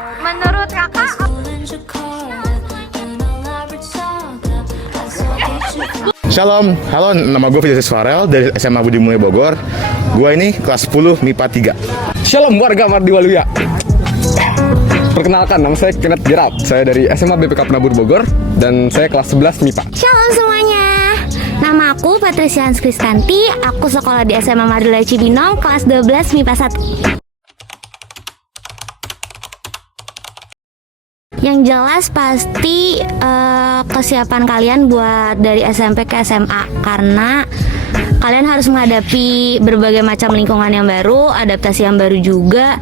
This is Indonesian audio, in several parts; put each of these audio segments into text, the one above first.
Menurut kakak, Shalom, halo, nama gue Fidelis Farel dari SMA Budi Mulya Bogor. Gue ini kelas 10 MIPA 3. Shalom warga Mardi Waluya. Perkenalkan, nama saya Kenneth Gerald. Saya dari SMA BPK Penabur Bogor dan saya kelas 11 MIPA. Shalom semuanya. Nama aku Patricia Kristanti. Aku sekolah di SMA Mardula Cibinong kelas 12 MIPA 1. Yang jelas pasti kesiapan kalian buat dari SMP ke SMA, karena kalian harus menghadapi berbagai macam lingkungan yang baru, adaptasi yang baru juga.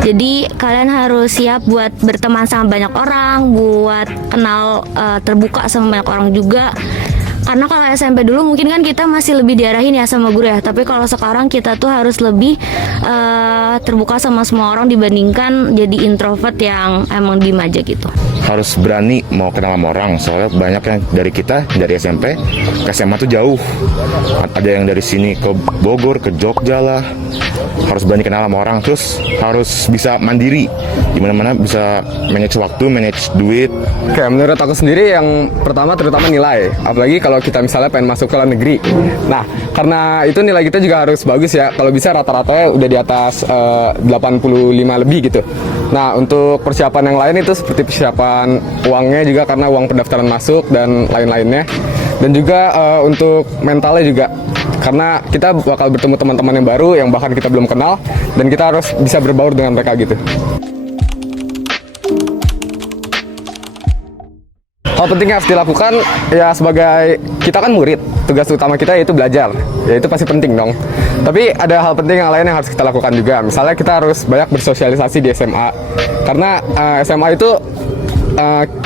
Jadi kalian harus siap buat berteman sama banyak orang, buat kenal terbuka sama banyak orang juga. Karena kalau SMP dulu mungkin kan kita masih lebih diarahin ya sama guru ya. Tapi kalau sekarang kita tuh harus lebih terbuka sama semua orang dibandingkan jadi introvert yang emang diem aja gitu. Harus berani mau kenal sama orang, soalnya banyak yang dari kita, dari SMP ke SMA tuh jauh. Ada yang dari sini ke Bogor, ke Jogja lah. Harus berani kenal sama orang, terus harus bisa mandiri. Dimana-mana bisa manage waktu, manage duit. Oke, menurut aku sendiri yang pertama terutama nilai. Apalagi kalau kita misalnya pengen masuk ke luar negeri. Nah, karena itu nilai kita juga harus bagus ya. Kalau bisa rata-ratanya udah di atas 85 lebih gitu. Nah, untuk persiapan yang lain itu seperti persiapan uangnya juga, karena uang pendaftaran masuk dan lain-lainnya. Dan juga untuk mentalnya juga, karena kita bakal bertemu teman-teman yang baru yang bahkan kita belum kenal, dan kita harus bisa berbaur dengan mereka gitu. Hal penting yang harus dilakukan ya, sebagai kita kan murid, tugas utama kita yaitu belajar, ya itu pasti penting dong. Tapi ada hal penting yang lain yang harus kita lakukan juga. Misalnya kita harus banyak bersosialisasi di SMA, karena SMA itu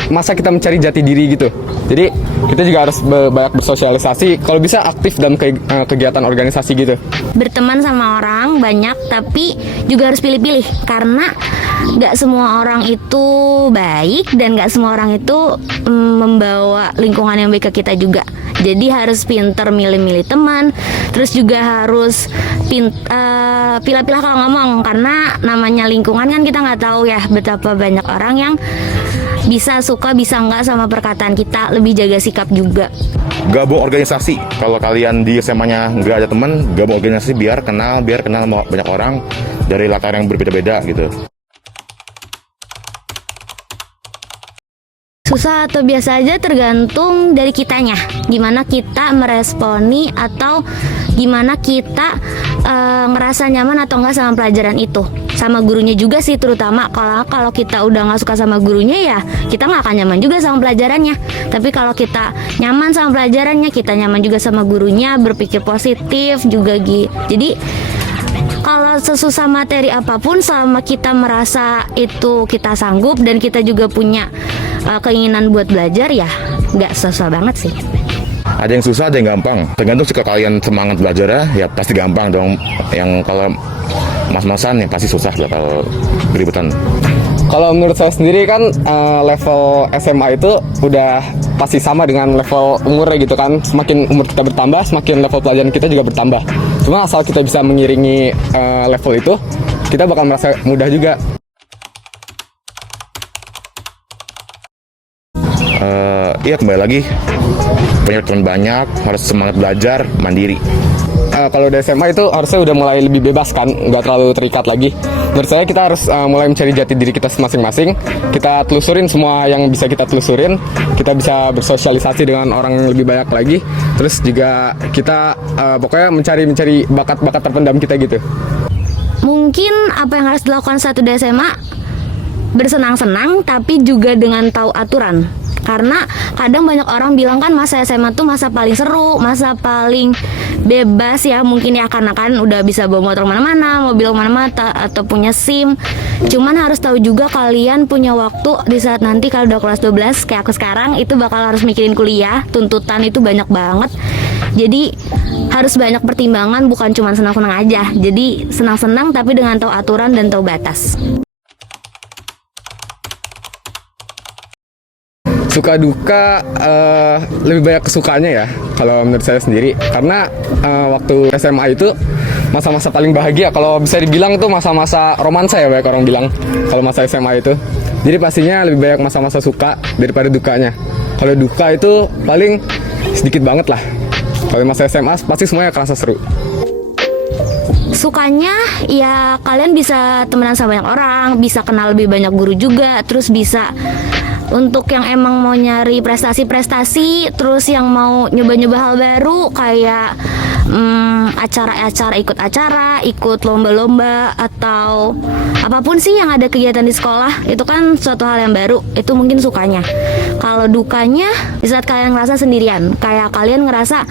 masa kita mencari jati diri gitu. Jadi kita juga harus banyak bersosialisasi, kalau bisa aktif dalam kegiatan organisasi gitu. Berteman sama orang banyak, tapi juga harus pilih-pilih, karena gak semua orang itu baik dan gak semua orang itu membawa lingkungan yang baik ke kita juga. Jadi harus pinter milih-milih teman, terus juga harus pilih-pilih kalau ngomong, karena namanya lingkungan kan kita nggak tahu ya betapa banyak orang yang bisa suka bisa enggak sama perkataan kita. Lebih jaga sikap juga. Gabung organisasi. Kalau kalian di SMA-nya nggak ada teman, gabung organisasi biar kenal sama banyak orang dari latar yang berbeda-beda gitu. Susah atau biasa aja tergantung dari kitanya, gimana kita meresponi atau gimana kita ngerasa nyaman atau enggak sama pelajaran itu. Sama gurunya juga sih, terutama kalau kita udah nggak suka sama gurunya ya kita nggak akan nyaman juga sama pelajarannya. Tapi kalau kita nyaman sama pelajarannya, kita nyaman juga sama gurunya, berpikir positif juga gitu. Jadi kalau sesusah materi apapun, selama kita merasa itu kita sanggup dan kita juga punya keinginan buat belajar, ya nggak susah banget sih. Ada yang susah, ada yang gampang. Tergantung jika kalian semangat belajar ya pasti gampang dong. Yang kalau mas-masan ya pasti susah, bakal beributan. Kalau menurut saya sendiri kan level SMA itu udah pasti sama dengan level umurnya gitu kan. Semakin umur kita bertambah, semakin level pelajaran kita juga bertambah. Cuma asal kita bisa mengiringi level itu, kita bakal merasa mudah juga. Iya, kembali lagi punya teman banyak, harus semangat belajar, mandiri. Kalau di SMA itu harusnya udah mulai lebih bebas kan, nggak terlalu terikat lagi. Menurut saya kita harus mulai mencari jati diri kita masing-masing. Kita telusurin semua yang bisa kita telusurin. Kita bisa bersosialisasi dengan orang yang lebih banyak lagi. Terus juga kita pokoknya mencari bakat-bakat terpendam kita gitu. Mungkin apa yang harus dilakukan satu di SMA, bersenang-senang tapi juga dengan tahu aturan. Karena kadang banyak orang bilang kan masa SMA tuh masa paling seru, masa paling bebas ya, mungkin ya karena kan udah bisa bawa motor mana-mana, mobil mana-mana, atau punya SIM. Cuman harus tahu juga kalian punya waktu di saat nanti kalau udah kelas 12 kayak aku sekarang, itu bakal harus mikirin kuliah, tuntutan itu banyak banget. Jadi harus banyak pertimbangan, bukan cuma senang-senang aja. Jadi senang-senang tapi dengan tahu aturan dan tahu batas. Suka duka lebih banyak kesukanya ya kalau menurut saya sendiri, karena waktu SMA itu masa-masa paling bahagia. Kalau bisa dibilang tuh masa-masa romansa ya, banyak orang bilang kalau masa SMA itu. Jadi pastinya lebih banyak masa-masa suka daripada dukanya. Kalau duka itu paling sedikit banget lah. Kalau masa SMA pasti semuanya kerasa seru. Sukanya ya kalian bisa temenan sama banyak orang, bisa kenal lebih banyak guru juga, terus bisa untuk yang emang mau nyari prestasi-prestasi, terus yang mau nyoba-nyoba hal baru kayak acara-acara, ikut lomba-lomba atau apapun sih yang ada kegiatan di sekolah, itu kan suatu hal yang baru, itu mungkin sukanya. Kalau dukanya di saat kalian ngerasa sendirian, kayak kalian ngerasa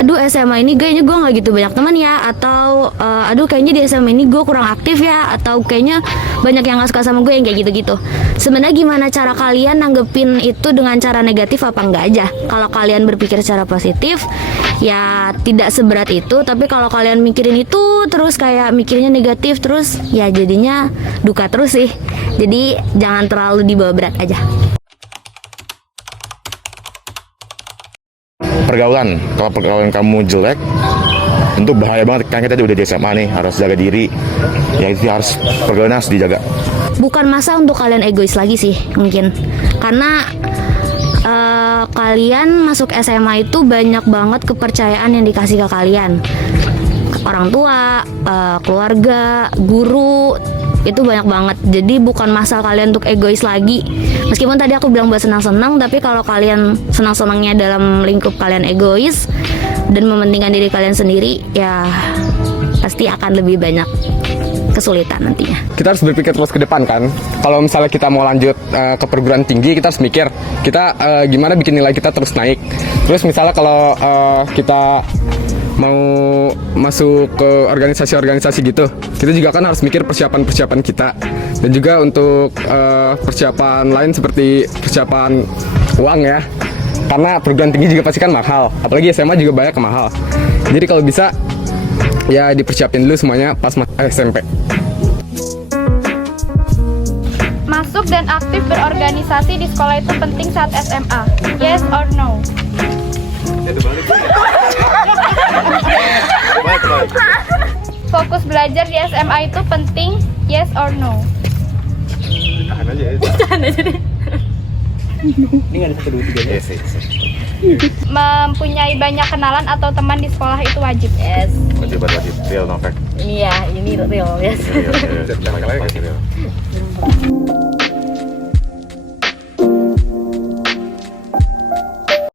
aduh SMA ini kayaknya gue nggak gitu banyak teman ya, atau aduh kayaknya di SMA ini gue kurang aktif ya, atau kayaknya banyak yang nggak suka sama gue, yang kayak gitu-gitu. Sebenarnya gimana cara kalian nanggepin itu, dengan cara negatif apa enggak aja? Kalau kalian berpikir secara positif ya tidak seberat itu, tapi kalau kalian mikirin itu terus kayak mikirnya negatif terus ya jadinya duka terus sih. Jadi jangan terlalu dibawa berat aja. Pergaulan, kalau pergaulan kamu jelek itu bahaya banget, kan kita udah di SMA nih, harus jaga diri ya, itu harus pergaulan harus dijaga. Bukan masa untuk kalian egois lagi sih mungkin, karena kalian masuk SMA itu banyak banget kepercayaan yang dikasih ke kalian, orang tua, keluarga, guru, itu banyak banget. Jadi bukan masa kalian untuk egois lagi. Meskipun tadi aku bilang buat senang-senang, tapi kalau kalian senang-senangnya dalam lingkup kalian egois dan mementingkan diri kalian sendiri, ya pasti akan lebih banyak kesulitan nantinya. Kita harus berpikir terus ke depan kan. Kalau misalnya kita mau lanjut ke perguruan tinggi, kita harus mikir kita gimana bikin nilai kita terus naik. Terus misalnya kalau kita mau masuk ke organisasi-organisasi gitu, kita juga kan harus mikir persiapan-persiapan kita, dan juga untuk persiapan lain seperti persiapan uang ya, karena perguruan tinggi juga pasti kan mahal, apalagi SMA juga banyak mahal. Jadi kalau bisa ya dipersiapin dulu semuanya pas SMP. Masuk dan aktif berorganisasi di sekolah itu penting saat SMA. Yes or no? Fokus belajar di SMA itu penting. Yes or no? Tahan aja deh. Ini nggak ada 1, 2, 3 ya? Mempunyai banyak kenalan atau teman di sekolah itu wajib. Yes. Wajib, real, no fake. Ini ya, ini real, yes. Real.